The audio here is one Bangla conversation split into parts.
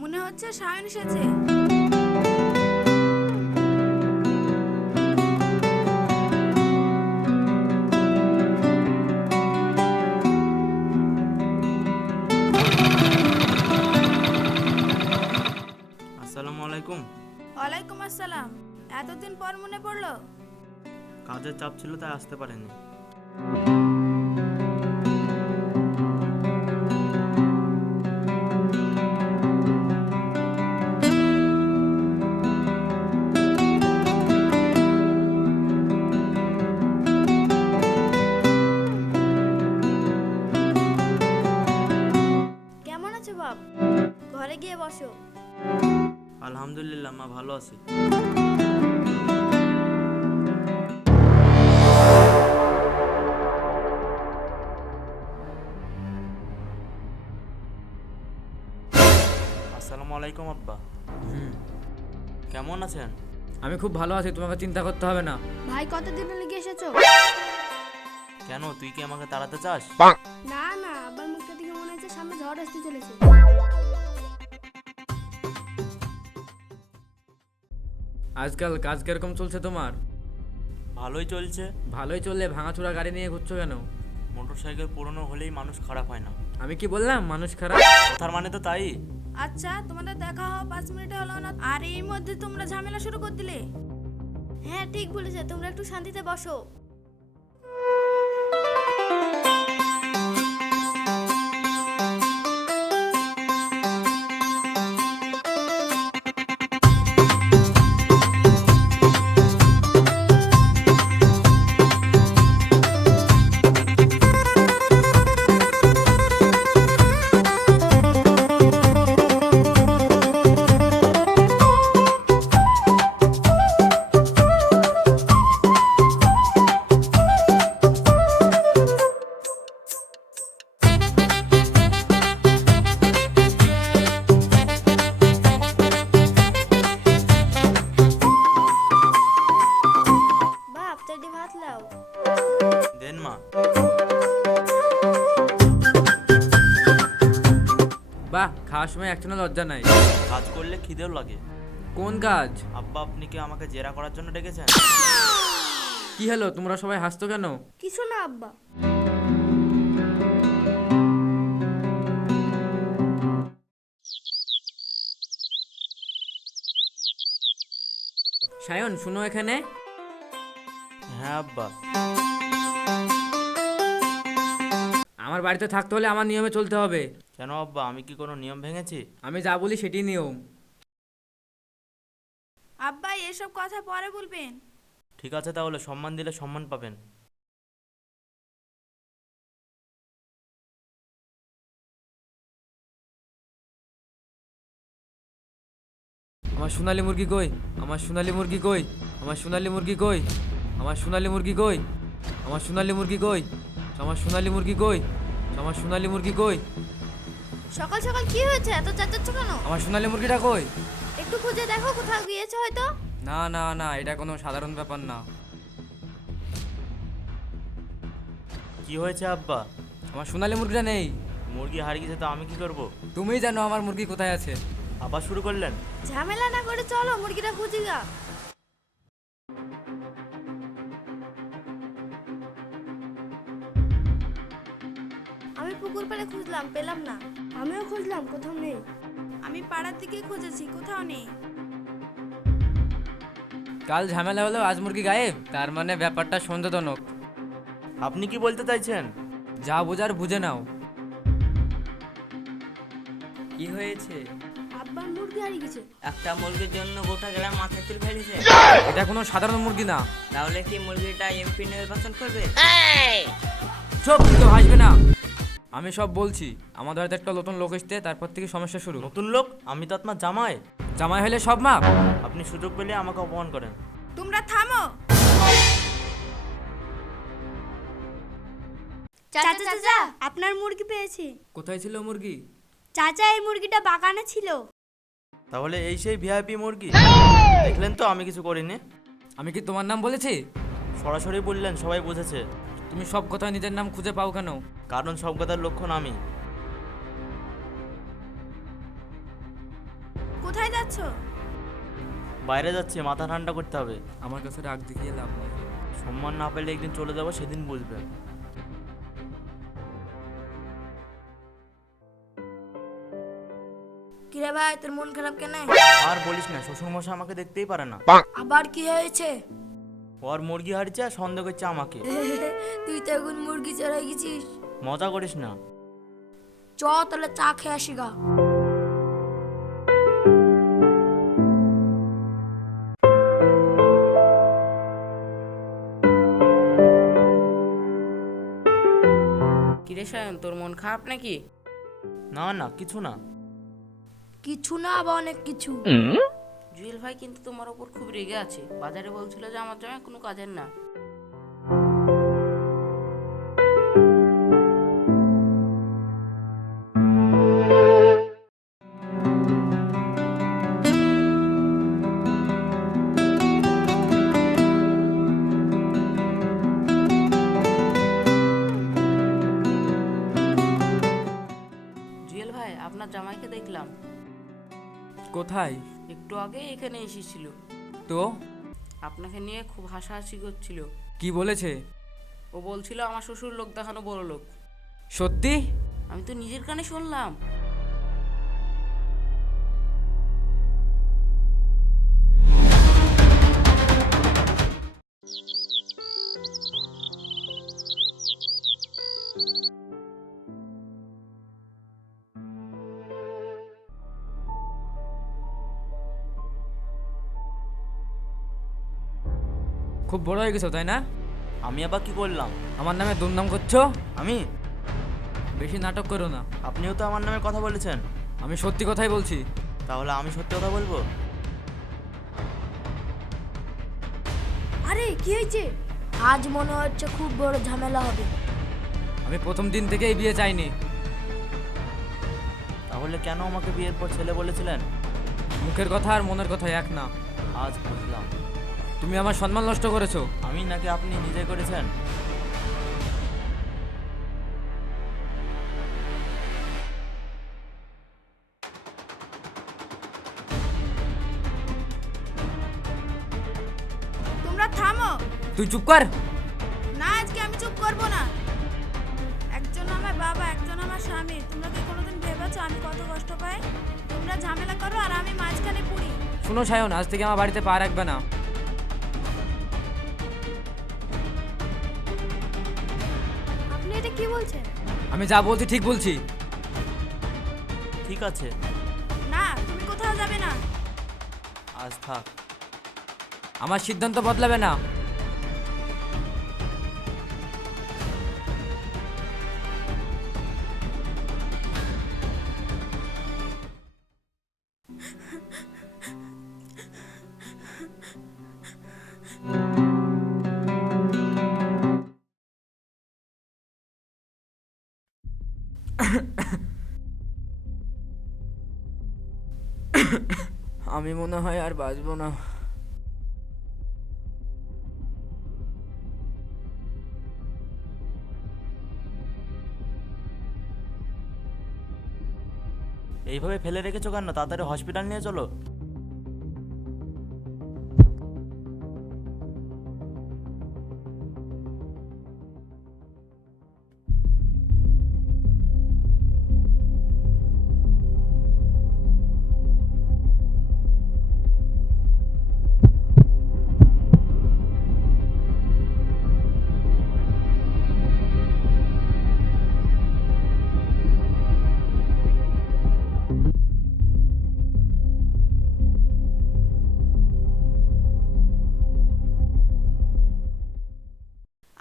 মনে হচ্ছে সায়ন এসেছে। আসসালামু আলাইকুম। ওয়ালাইকুম আসসালাম। এতদিন পর মনে পড়লো? কাজের চাপ ছিল তাই আসতে পারিনি। কেমন আছো বাপ? ঘরে গিয়ে বসো। আলহামদুলিল্লাহ মা, ভালো আছি। আসসালামু আলাইকুম আব্বা। কেমন আছেন? আমি খুব ভালো আছি, তোমাকে চিন্তা করতে হবে না। ভাই কতদিন লেগে এসেছো? কেন, তুই কি আমাকে তাড়াতে চাস? না না, আবার মুখটা দেখে মনে হচ্ছে সামনে ঝড় আসতে চলেছে। আজকাল কাজ কিরকম চলছে তোমার? ভালোই চলছে। ভালোই চললে ভাঙাচোরা গাড়ি নিয়ে ঘুরছো কেন? মোটরসাইকেল পুরনো হলেই মানুষ খারাপ হয় না। আমি কি বললাম মানুষ খারাপ? কথার মানে তো তাই। আচ্ছা, তোমাদের দেখা হওয়া 5 মিনিট হলো না, আর এই মধ্যে তোমরা ঝামেলা শুরু করে দিলে। হ্যাঁ ঠিক বলেছে, তোমরা একটু শান্তিতে বসো। বাপ, চারটি ভাত লাও। দেন মা। বাহ, খাওয়ার সময় একটু লজ্জা নাই। কাজ করলে খিদেও লাগে। কোন কাজ? আব্বা, আপনি কি আমাকে জেরা করার জন্য ডেকেছেন? কি হলো, তোমরা সবাই হাসতো কেন? কিছু না আব্বা। সায়ন, শুনো এখানে। হ্যাঁ আব্বা। আমার বাড়িতে থাকতে হলে আমার নিয়মে চলতে হবে। কেন আব্বা, আমি কি কোনো নিয়ম ভেঙেছি? আমি যা বলি সেটি নিয়ম। আব্বা, এসব কথা পরে বলবেন। ঠিক আছে, তাহলে সম্মান দিলে সম্মান পাবেন। আমার সোনালী মুরগি কই? আমার সোনালী মুরগি কই? আমার সোনালী মুরগি কই? আমার সোনালী মুরগি কই? আমার সোনালী মুরগি কই? আমার সোনালী মুরগি কই? আমার সোনালী মুরগি কই? সকাল সকাল কি হয়েছে, এত চেঁচাচ্ছ কেন? আমার সোনালী মুরগিটা কই? একটু খুঁজে দেখো, কোথাও গিয়েছে হয়তো। না না না, এটা কোনো সাধারণ ব্যাপার না। কি হয়েছে আব্বা? আমার সোনালী মুরগিটা নেই। মুরগি হারিয়ে গেছে তো আমি কি করব? তুমিই জানো আমার মুরগি কোথায় আছে। আবার শুরু করলেন? ঝামেলা না করে চলো মুরগিটা খুঁজি গা। আমি পুকুর পাড়ে খুঁজলাম, পেলাম না। আমিও খুঁজলাম, কোথাও নেই। আমি পাড়ার দিকে খুঁজেছি, কোথাও নেই। কাল ঝামেলা হলো, আজ মুরগি গায়েব, তার মানে ব্যাপারটা সন্দেহজনক। আপনি কি বলতে চাইছেন? যা বোঝার বুঝে নাও। কি হয়েছে? আব্বার মুরগি হারিয়ে গেছে। একটা মুরগির জন্য গোটা গ্রাম মাথা চুল ফেলেছে। এটা কোনো সাধারণ মুরগি না। তাহলে কি মুরগিটা এমপি নির্বাচন করবে? চুপ, কেউ হাসবে না। আমি সব বলছি। আমাদের হয়তো একটা নতুন লোক এসছে, তারপর থেকে সমস্যা শুরু। নতুন লোক? আমি তো আপনার জামাই। জামাই হলে সব মাপ। আপনি সুযোগ পেলে আমাকে অপমান করেন। তোমরা থামো। চাচা চাচা, আপনার মুরগি পেয়েছি। কোথায় ছিল মুরগি? চাচা, এই মুরগিটা বাগানে ছিল। তাহলে এই সেই ভিআইপি মুরগি? দেখলেন তো আমি কিছু করিনি। আমি কি তোমার নাম বলেছি? সরাসরি বললেন, সবাই বুঝেছে। তুমি সব কথায় নিজের নাম খুঁজে পাও কেন? কারণ সব কথার লক্ষণ আমি। কোথায় যাচ্ছ? বাইরে যাচ্ছি, মাথা ঠান্ডা করতে হবে। আমার কাছে রাগ দেখিয়ে লাভ নেই। সম্মান না পেলে একদিন চলে যাবো, সেদিন বুঝবেন। কিরে ভাই, তোর মন খারাপ কেন? আর বলিস না, শ্বশুরমশাই আমাকে দেখতেই পারে না। আবার কি হয়েছে? ওর মুরগি হারিয়েছে আর সন্দেহ করছে আমাকে। তুই তো এখন মুরগি চড়াই গেছিস। মজা করিস না। চ তাহলে চা খেয়ে আসি গা। কিরে সায়ন, তোর মন খারাপ নাকি? না না, কিছু না। কিছু না, আবার অনেক কিছু। জুয়েল ভাই কিন্তু তোমার ওপর খুব রেগে আছে। বাজারে বলছিল যে আমার জামাই কোনো কাজের না। জুয়েল ভাই, আপনার জামাইকে দেখলাম কোথায়? একটু আগে এখানে এসেছিল। তো আপনাকে নিয়ে খুব হাসাহাসি করছিল। কি বলেছে? ও বলছিল আমার শ্বশুর লোক দেখানো বড় লোক। সত্যি? আমি তো নিজের কানে শুনলাম। খুব বড় হয়ে গেছো তাই না? আমি আবার কি করলাম? আমার নামে দুর্নাম করছো? আমি? বেশি নাটক করো না। আপনিও তো আমার নামে কথা বলেছেন। আমি সত্যি কথাই বলছি। তাহলে আমি সত্যি কথা বলবো। আরে কি হয়েছে? আজ মনে হচ্ছে খুব বড় ঝামেলা হবে। আমি প্রথম দিন থেকেই বিয়ে চাইনি। তাহলে কেন আমাকে বিয়ের পর ছেলে বলেছিলেন? মুখের কথা আর মনের কথা এক না। আজ বুঝলাম। তুমি আমার সম্মান নষ্ট করেছো। আমি নাকি আপনি নিজে করেছেন? তোমরা থামো। তুই চুপ কর। না, আজকে আমি চুপ করব না। একজন আমার বাবা, একজন আমার স্বামী। তোমরা কি কোনোদিন ভেবেছো আমি কত কষ্ট পাই? তোমরা ঝামেলা করো আর আমি মাঝখানে পড়ি। শোনো সায়ন, আজ থেকে আমার বাড়িতে পা রাখবে না। আপনি এটা কি বলছেন? আমি যা বলছি ঠিক বলছি। ঠিক আছে, না, তুমি কোথাও যাবে না। আজ থাক। আমার সিদ্ধান্ত বদলাবে না। আমি মনে হয় আর বাঁচবো না। এইভাবে ফেলে রেখেছো কেন? তাড়াতাড়ি হসপিটাল নিয়ে চলো।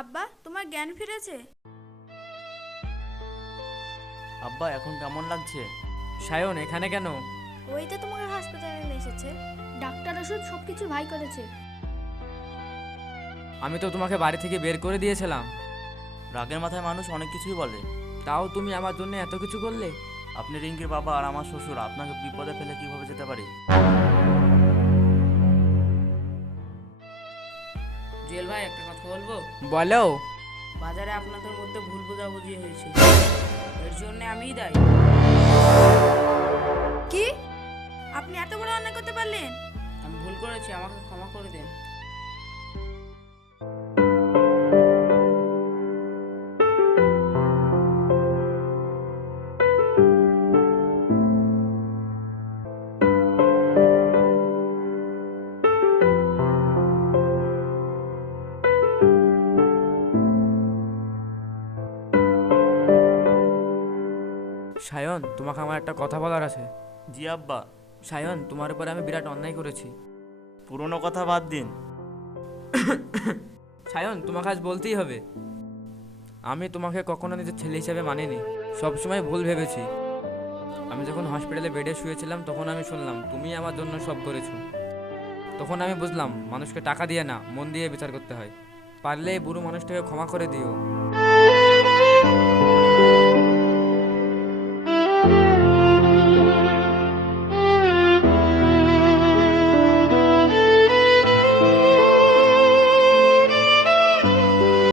আব্বা, তোমার জ্ঞান ফিরেছে? আব্বা, এখন কেমন লাগছে? সায়ন এখানে কেন? ওই তো তোমাকে হাসপাতালে নিয়ে এসেছে। ডাক্তার ওষুধ সবকিছু ভাই করেছে। আমি তো তোমাকে বাড়ি থেকে বের করে দিয়েছিলাম। রাগের মাথায় মানুষ অনেক কিছুই বলে। তাও তুমি আমার জন্য এত কিছু করলে। আপনি রিঙ্কির বাবা আর আমার শ্বশুর আপনাকে বিপদে ফেলে কিভাবে যেতে পারি? জুয়েল ভাই একটা কথা বলবো? বলো। বাজারে আপনাদের মধ্যে ভুল বোঝাবুঝি হয়েছে, এর জন্য আমিই দায়ী। কি? আপনি এত বড় অন্যায় করতে পারলেন? আমি ভুল করেছি, আমাকে ক্ষমা করে দেন। সায়ন, তোমাকে আমার একটা কথা বলার আছে। জি আব্বা। সায়ন, তোমার উপরে আমি বিরাট অন্যায় করেছি। পুরনো কথা বাদ দিন। সায়ন, তোমাকে আজ বলতেই হবে, আমি তোমাকে কখনো নিজের ছেলে হিসেবে মানিনি, সবসময় ভুল ভেবেছি। আমি যখন হসপিটালে বেডে শুয়েছিলাম তখন আমি শুনলাম তুমি আমার জন্য সব করেছো। তখন আমি বুঝলাম মানুষকে টাকা দিয়ে না, মন দিয়ে বিচার করতে হয়। পারলে এই বুড়ো মানুষটাকে ক্ষমা করে দিও।